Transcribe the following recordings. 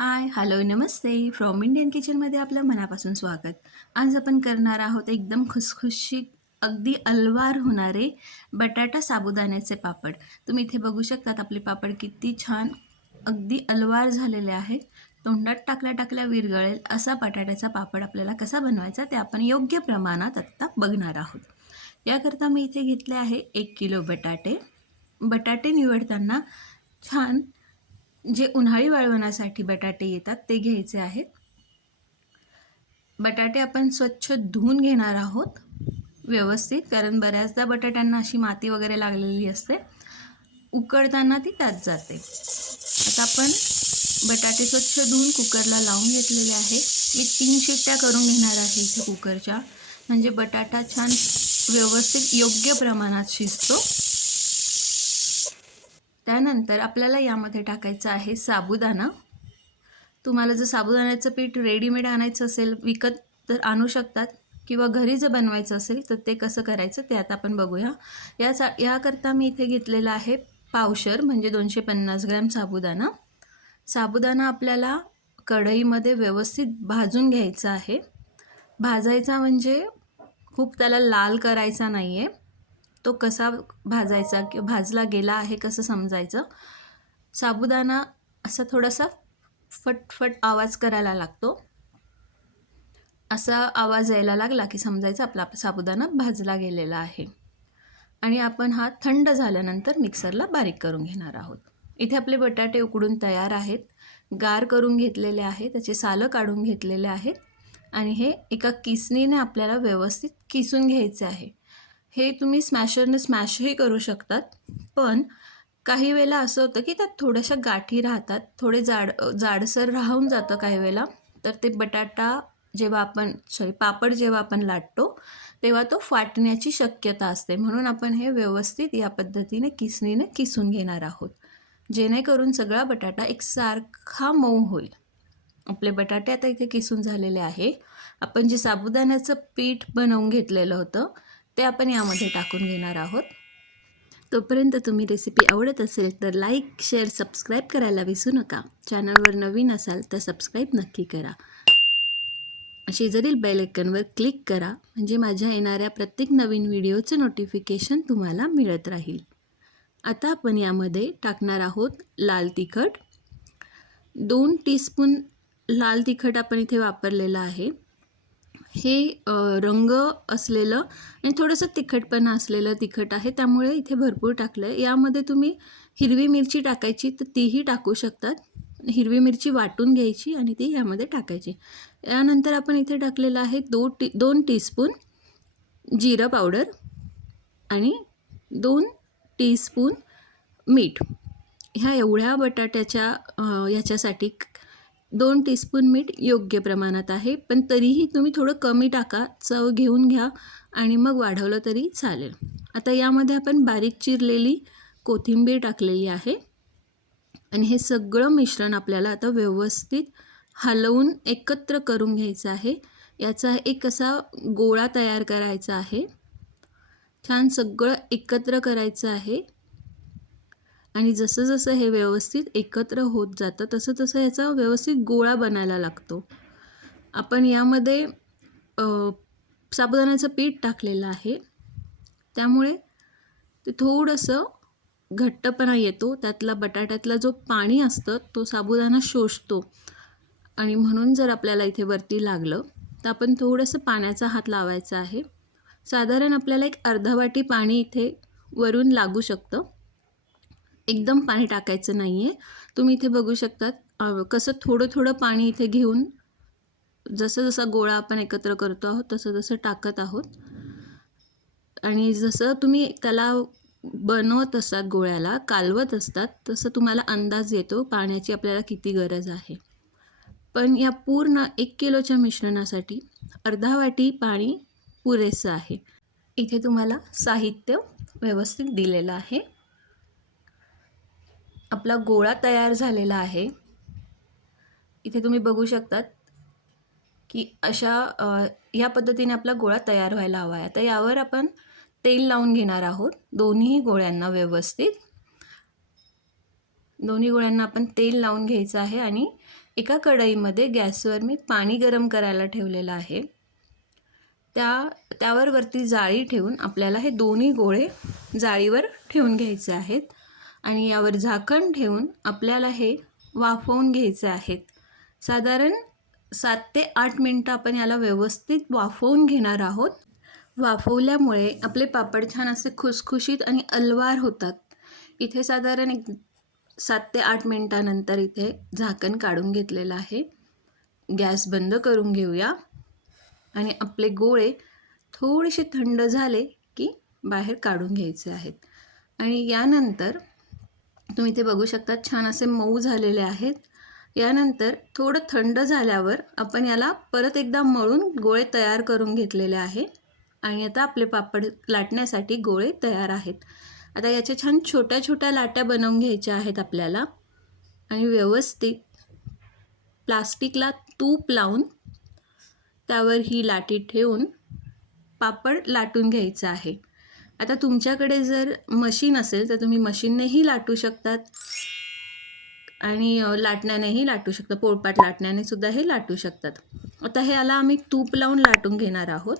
हाय hello नमस्ते. From Indian किचनमध्ये आपलं मनापासून स्वागत. आज आपण करणार आहोत एकदम खुसखुशीत अगदी अलवार होणारे बटाटा साबुदाण्याचे पापड. तुम्ही इथे बघू शकतात आपले पापड किती छान अगदी अलवार झालेले आहेत. तोंडात टाकल्या टाकल्या विरगळेल असा बटाट्याचा पापड आपल्याला कसा बनवायचा ते आपण योग्य प्रमाणात आत्ता बघणार आहोत. याकरता मी इथे घेतले आहे एक किलो बटाटे. बटाटे निवडताना छान जे उन्हाळी वाळवण्यासाठी बटाटे येतात ते घ्यायचे आहेत. बटाटे आपण स्वच्छ धुवून घेणार आहोत व्यवस्थित कारण बऱ्याचदा बटाट्यांना अशी माती वगैरे लागलेली असते. उकडताना ती त्यात जाते. आता आपण बटाटे स्वच्छ धुवून कुकरला लावून घेतलेले आहे. मी तीन शिट्ट्या करून घेणार आहे इथे कुकरच्या. म्हणजे बटाटा छान व्यवस्थित योग्य प्रमाणात शिजतो. त्यानंतर आपल्याला यामध्ये टाकायचं आहे साबुदाणा. तुम्हाला जर साबुदाण्याचं पीठ रेडीमेड आणायचं असेल विकत तर आणू शकतात किंवा घरी जर बनवायचं असेल तर ते कसं करायचं ते आता आपण बघूया. याचा याकरता मी इथे घेतलेला आहे पावशर म्हणजे दोनशे पन्नास ग्रॅम साबुदाणा. साबुदाणा आपल्याला कढईमध्ये व्यवस्थित भाजून घ्यायचा आहे. भाजायचा म्हणजे खूप त्याला लाल करायचा नाही आहे तो कसा भाजायचा किंवा भाजला गेला आहे कसं समजायचं? साबुदाणा असा थोडासा फटफट आवाज करायला लागतो. असा आवाज यायला लागला की समजायचं आपला साबुदाणा भाजला गेलेला आहे. आणि आपण हा थंड झाल्यानंतर मिक्सरला बारीक करून घेणार आहोत. इथे आपले बटाटे उकडून तयार आहेत. गार करून घेतलेले आहे. त्याचे सालं काढून घेतलेले आहेत. आणि हे एका किसनीने आपल्याला व्यवस्थित किसून घ्यायचे आहे. हे तुम्ही स्मॅशरने स्मॅशही करू शकतात. पण काही वेळेला असं होतं की त्यात थोड्याशा गाठी राहतात थोडे जाड जाडसर राहून जातं काही वेळेला. तर ते बटाटा जेव्हा आपण सॉरी पापड जेव्हा आपण लाटतो तेव्हा तो फाटण्याची शक्यता असते. म्हणून आपण हे व्यवस्थित या पद्धतीने किसणीने किसून घेणार आहोत. जेणेकरून सगळा बटाटा एकसारखा मऊ होईल. आपले बटाटे आता इथे किसून झालेले आहे. आपण जे साबुदाण्याचं पीठ बनवून घेतलेलं होतं ते आपण यामध्ये टाकून घेणार आहोत. तोपर्यंत तुम्ही रेसिपी आवडत असेल तर लाईक शेअर सबस्क्राईब करायला विसरू नका. चॅनलवर नवीन असाल तर सबस्क्राईब नक्की करा. शेजारील बेलायकनवर क्लिक करा म्हणजे माझ्या येणाऱ्या प्रत्येक नवीन व्हिडिओचं नोटिफिकेशन तुम्हाला मिळत राहील. आता आपण यामध्ये टाकणार आहोत लाल तिखट. दोन टीस्पून लाल तिखट आपण इथे वापरलेलं आहे. हे रंग असलेलं आणि थोडंसं तिखटपणा असलेलं तिखट आहे. त्यामुळे इथे भरपूर टाकलं आहे यामध्ये तुम्ही हिरवी मिरची टाकायची तर तीही टाकू शकतात. हिरवी मिरची वाटून घ्यायची आणि ती यामध्ये टाकायची. यानंतर आपण इथे टाकलेलं आहे दो टी दोन टीस्पून जिरं पावडर आणि दोन टीस्पून मीठ. ह्या एवढ्या बटाट्याच्या याच्यासाठी दोन टीस्पून मीठ योग्य प्रमाणात आहे पण तरीही तुम्ही थोडं कमी टाका चव घेऊन घ्या आणि मग वाढवलं तरी चालेल. आता यामध्ये आपण बारीक चिरलेली कोथिंबीर टाकलेली आहे आणि हे सगळं मिश्रण आपल्याला आता व्यवस्थित हलवून एकत्र करून घ्यायचं आहे. याचा एक असा गोळा तयार करायचा आहे. छान सगळं एकत्र करायचं आहे. आणि जसं जसं हे व्यवस्थित एकत्र होत जातं तसं तसं याचा व्यवस्थित गोळा बनायला लागतो. आपण यामध्ये साबुदाण्याचं पीठ टाकलेलं आहे. त्यामुळे ते थोडंसं घट्टपणा येतो. त्यातला बटाट्यातला जो पाणी असतं तो साबुदाणा शोषतो. आणि म्हणून जर आपल्याला इथे वरती लागलं तर आपण थोडंसं पाण्याचा हात लावायचा आहे. साधारण आपल्याला एक अर्धा वाटी पाणी इथे वरून लागू शकतं. एकदम पाणी टाकायचं नाही आहे तुम्ही इथे बघू शकतात कसं थोडं थोडं पाणी इथे घेऊन जसं जसं गोळा आपण एकत्र करतो आहोत तसं तसं टाकत आहोत. आणि जसं तुम्ही त्याला बनवत असतात गोळ्याला कालवत असतात तसं तुम्हाला अंदाज येतो पाण्याची आपल्याला किती गरज आहे. पण या पूर्ण एक किलोच्या मिश्रणासाठी अर्धा वाटी पाणी पुरेसं आहे. इथे तुम्हाला साहित्य व्यवस्थित दिलेलं आहे. आपला गोळा तयार झालेला आहे. इथे तुम्ही बघू शकतात की अशा ह्या पद्धतीने आपला गोळा तयार व्हायला हवा आहे. आता यावर आपण तेल लावून घेणार आहोत. दोन्ही गोळ्यांना व्यवस्थित. दोन्ही गोळ्यांना आपण तेल लावून घ्यायचं आहे आणि एका कढईमध्ये गॅसवर मी पाणी गरम करायला ठेवलेलं आहे. त्या त्यावर वरती जाळी ठेवून आपल्याला हे दोन्ही गोळे जाळीवर ठेवून घ्यायचे आहेत. आणि यावर झाकण ठेवून आपल्याला हे वाफवून घ्यायचे आहेत. साधारण सात ते आठ मिनटं आपण याला व्यवस्थित वाफवून घेणार आहोत. वाफवल्यामुळे आपले पापड छान असे खुसखुशीत आणि अलवार होतात. इथे साधारण एक सात ते आठ मिनटानंतर इथे झाकण काढून घेतलेलं आहे. गॅस बंद करून घेऊया. आणि आपले गोळे थोडेसे थंड झाले की बाहेर काढून घ्यायचे आहेत. आणि यानंतर तुम्ही ते बघू शकता छान असे मऊ झालेले आहेत. यानंतर थोडं थंड झाल्यावर आपण याला परत एकदा मळून गोळे तयार करून घेतलेले आहे. आणि आता आपले पापड लाटण्यासाठी गोळे तयार आहेत. आता याच्या छान छोट्या छोट्या लाट्या बनवून घ्यायच्या आहेत आपल्याला. आणि व्यवस्थित प्लास्टिकला तूप लावून त्यावर ही लाटी ठेवून पापड लाटून घ्यायचं आहे. आता तुमच्याकडे जर मशीन असेल तर तुम्ही मशीननेही लाटू शकतात. आणि लाटण्यानेही लाटू शकता. पोळपाट लाटण्याने सुद्धा हे लाटू शकतात. आता ह्याला आम्ही तूप लावून लाटून घेणार आहोत.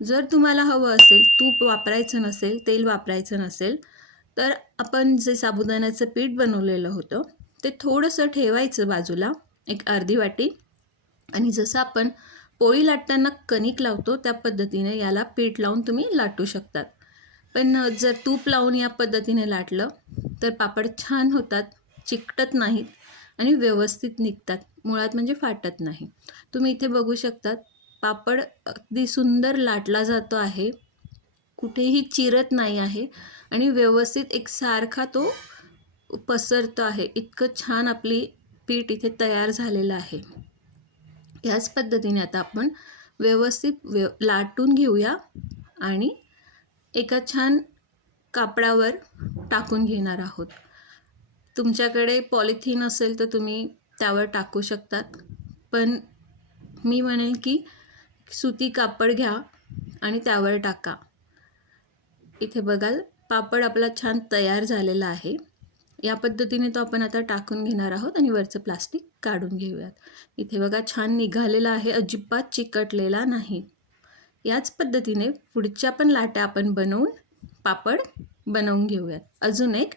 जर तुम्हाला हवं असेल तूप वापरायचं नसेल तेल वापरायचं नसेल तर आपण जे साबुदाण्याचं पीठ बनवलेलं होतं ते थोडंसं ठेवायचं बाजूला एक अर्धी वाटी. आणि जसं आपण पोळी लाटताना कणिक लावतो त्या पद्धतीने याला पीठ लावून तुम्ही लाटू शकतात. पण जर तूप लावून या पद्धतीने लाटलं तर पापड छान होतात चिकटत नाहीत आणि व्यवस्थित निघतात. मुळात म्हणजे फाटत नाही. तुम्ही इथे बघू शकतात पापड अगदी सुंदर लाटला जातो आहे. कुठेही चिरत नाही आहे आणि व्यवस्थित एकसारखा तो पसरतो आहे. इतकं छान आपली पीठ इथे तयार झालेलं आहे. ह्याच पद्धतीने आता आपण व्यवस्थित व्य लाटून घेऊया आणि एका छान कापडावर टाकून घेणार आहोत. तुमच्याकडे पॉलिथिन असेल तर तुम्ही त्यावर टाकू शकतात. पण मी म्हणेल की सुती कापड घ्या आणि त्यावर टाका. इथे बघाल पापड आपला छान तयार झालेला आहे. या पद्धतीने तो आपण आता टाकून घेणार आहोत आणि वरचं प्लास्टिक काढून घेऊयात. इथे बघा छान निघालेला आहे अजिबात चिकटलेला नाही. याच पद्धतीने पुढच्या पण लाट्या आपण बनवून पापड बनवून घेऊयात. अजून एक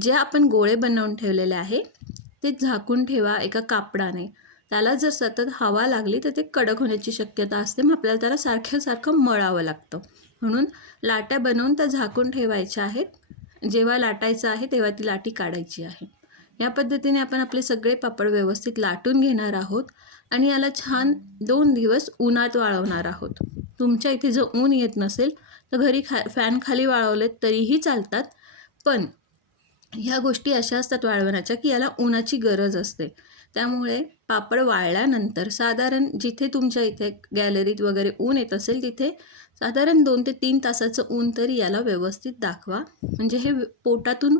जे आपण गोळे बनवून ठेवलेले आहे ते झाकून ठेवा एका कापडाने. त्याला जर सतत हवा लागली तर ते कडक होण्याची शक्यता असते मग आपल्याला त्याला सारखं सारखं मळावं लागतं. म्हणून लाट्या बनवून त्या झाकून ठेवायच्या आहेत. जेव्हा लाटायचं आहे तेव्हा ती लाटी काढायची आहे. या पद्धतीने आपण आपले सगळे पापड व्यवस्थित लाटून घेणार आहोत आणि याला छान दोन दिवस उन्हात वाळवणार आहोत. तुमच्या इथे जर ऊन येत नसेल तर घरी खा फॅन खाली वाळवलेत तरीही चालतात. पण ह्या गोष्टी अशा असतात वाळवण्याच्या की याला उन्हाची गरज असते. त्यामुळे पापड वाळल्यानंतर साधारण जिथे तुमच्या इथे गॅलरीत वगैरे ऊन येत असेल तिथे साधारण दोन ते तीन तासाचं ऊन तरी याला व्यवस्थित दाखवा. म्हणजे हे पोटातून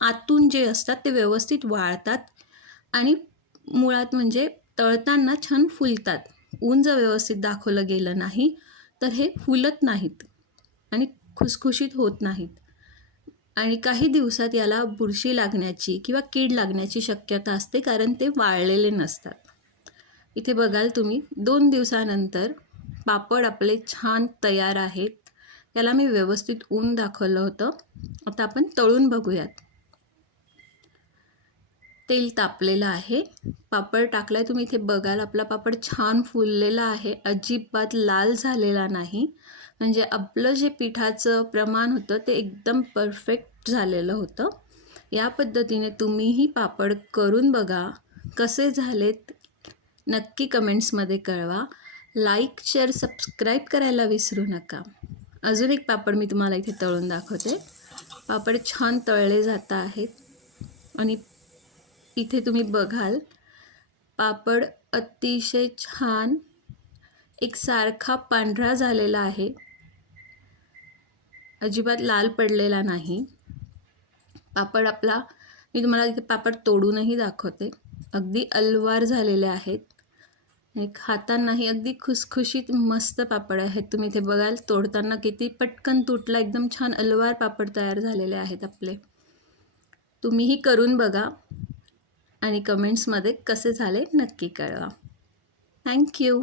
आतून जे असतात ते व्यवस्थित वाळतात आणि मुळात म्हणजे तळताना छान फुलतात. ऊन जर व्यवस्थित दाखवलं गेलं नाही तर हे फुलत नाहीत आणि खुसखुशीत होत नाहीत. आणि काही दिवसात याला बुरशी लागण्याची किंवा कीड लागण्याची शक्यता असते कारण ते वाळलेले नसतात. इथे बघाल तुम्ही दोन दिवसानंतर पापड आपले छान तयार आहेत. याला मी व्यवस्थित ऊन दाखवलं होतं. आता आपण तळून बघूयात. तेल तापलेलं आहे. पापड टाकला आहे तुम्ही इथे बघाल आपला पापड छान फुललेला आहे. अजिबात लाल झालेला नाही. म्हणजे आपलं जे पिठाचं प्रमाण होतं ते एकदम परफेक्ट झालेलं होतं. या पद्धतीने तुम्हीही पापड करून बघा कसे झालेत नक्की कमेंट्समध्ये कळवा. लाईक शेअर सबस्क्राईब करायला विसरू नका. अजून एक पापड मी तुम्हाला इथे तळून दाखवते. पापड छान तळले जात आहेत. आणि इथे तुम्ही बघाल. पापड अतिशय छान एक सारखा पांढरा झालेला आहे. अजिबात लाल पडलेला नाही. पापड आपला मी तुम्हाला इथे पापड तोडूनही दाखवते. अगदी अलवार झालेले आहेत. खातानाही अगदी खुसखुशीत मस्त पापड आहेत. तुम्ही इथे बघाल तोडताना किती पटकन तुटला एकदम छान अलवार पापड तयार झालेले आहेत आपले. तुम्हीही करून बघा. आणि कमेंट्समध्ये कसे झाले नक्की कळवा. थँक्यू